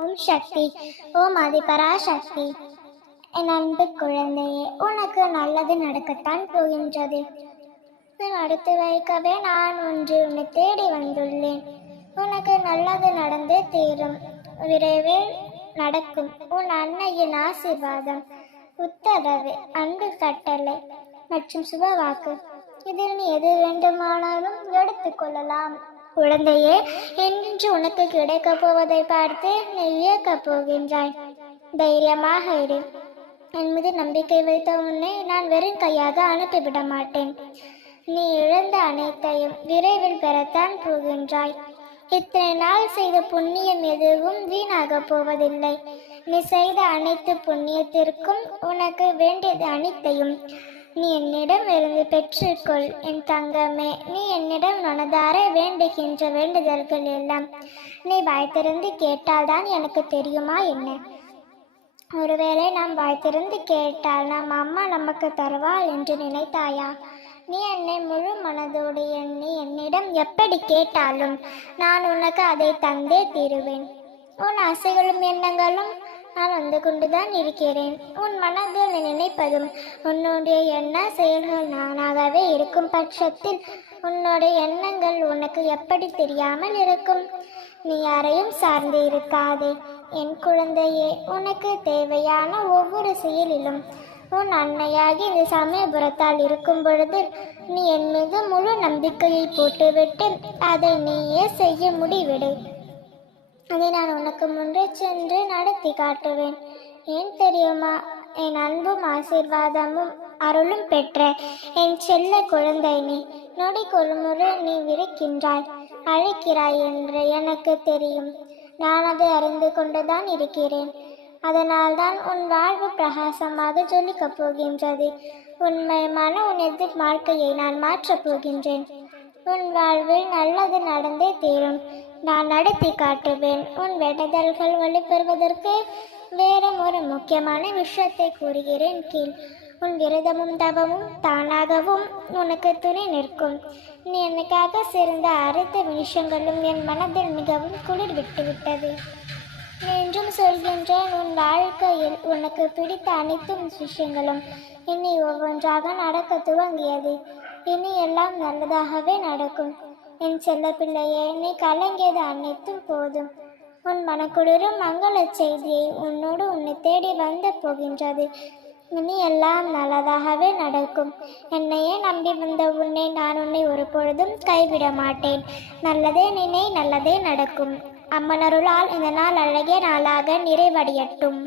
ஓம் சக்தி. ஓம் ஆதிபராசக்தி. என் அன்பு குழந்தையே, உனக்கு நல்லது நடக்கத்தான் போகின்றது. அடுத்து வைக்கவே நான் ஒன்று உன்னை தேடி வந்துள்ளேன். உனக்கு நல்லது நடந்தே தீரும், விரைவில் நடக்கும். உன் அன்னையின் ஆசீர்வாதம், உத்தரவு, அன்பு கட்டளை மற்றும் சுபவாக்கு, இதில் நீ எது வேண்டுமானாலும் எடுத்துக்கொள்ளலாம். குழந்தையே, என்று உனக்கு கிடைக்கப் போவதை பார்த்து நீ வியக்கப் போகின்றாய். தைரியமாக இரு. என் மீது நம்பிக்கை வைத்த உன்னை நான் வெறும் கையாக அனுப்பிவிட மாட்டேன். நீ இழந்த அனைத்தையும் விரைவில் பெறத்தான் போகின்றாய். இத்தனை நாள் செய்த புண்ணியம் எதுவும் வீணாக போவதில்லை. நீ செய்த அனைத்து புண்ணியத்திற்கும் உனக்கு வேண்டியது அனைத்தையும் நீ என்னிடம் இருந்து பெற்றுக்கொள். என் தங்கமே, நீ என்னிடம் மனதார வேண்டுகின்ற வேண்டுதல்கள் எல்லாம் நீ வாய்த்திருந்து கேட்டால்தான் எனக்கு தெரியுமா என்ன? ஒருவேளை நாம் வாய்த்திருந்து கேட்டால் நம் அம்மா நமக்கு தருவாள் என்று நினைத்தாயா? நீ என்னை முழு மனதோடு எண்ணி என்னிடம் எப்படி கேட்டாலும் நான் உனக்கு அதை தந்தே தீருவேன். உன் ஆசைகளும் எண்ணங்களும் நான் வந்து கொண்டுதான் இருக்கிறேன். உன் மனதில் நினைப்பதும் உன்னுடைய எண்ண செயல்கள் நானாகவே இருக்கும் பட்சத்தில் உன்னுடைய எண்ணங்கள் உனக்கு எப்படி தெரியாமல் இருக்கும்? நீ யாரையும் சார்ந்து இருக்காதே என் குழந்தையே. உனக்கு தேவையான ஒவ்வொரு செயலிலும் உன் அன்னையாகி இந்த சமயபுரத்தால் இருக்கும் பொழுது நீ என் மீது முழு நம்பிக்கையை போட்டுவிட்டு அதை நீயே செய்ய முடிவிடு. அதை நான் உனக்கு முன்னே சென்று நடத்தி காட்டுவேன். ஏன் தெரியுமா? என் அன்பும் ஆசீர்வாதமும் அருளும் பெற்ற என் செல்ல குழந்தை நீ. நொடிக்கு ஒரு முறை நீ விரிக்கின்றாய், அழைக்கிறாய் என்று எனக்கு தெரியும். நான் அதை அறிந்து கொண்டுதான் இருக்கிறேன். அதனால்தான் உன் வாழ்வு பிரகாசமாக ஜொலிக்கப் போகின்றது. உண்மையான உன் எதிர் வாழ்க்கையை நான் மாற்றப் போகின்றேன். உன் வாழ்வில் நல்லது நடந்தே தீரும். நான் நடத்தி காட்டுவேன். உன் வேண்டுதல்கள் வழிபெறுவதற்கு வேற ஒரு முக்கியமான விஷயத்தை கூறுகிறேன் கேள். உன் விரதமும் தவமும் தானாகவும் உனக்கு துணை நிற்கும். நீ எனக்காக சேர்ந்த அனைத்து விஷயங்களும் என் மனதில் மிகவும் குளிர் விட்டுவிட்டது. என்றும் சொல்கின்றேன், உன் வாழ்க்கையில் உனக்கு பிடித்த அனைத்து விஷயங்களும் இனி ஒவ்வொன்றாக நடக்க துவங்கியது. இனி எல்லாம் நல்லதாகவே நடக்கும். என் செல்ல பிள்ளையே, நீ கலங்கியது அனைத்தும் போதும். உன் மனக்குளிரும் மங்கள செய்தியை உன்னோடு உன்னை தேடி வந்து போகின்றது. இனி எல்லாம் நல்லதாகவே நடக்கும். என்னையே நம்பி வந்த உன்னை நான் உன்னை ஒரு பொழுதும் கைவிட மாட்டேன். நல்லதே நினை, நல்லதே நடக்கும். அம்மனருளால் இந்த நாள் அழகிய நாளாக நிறைவடையட்டும்.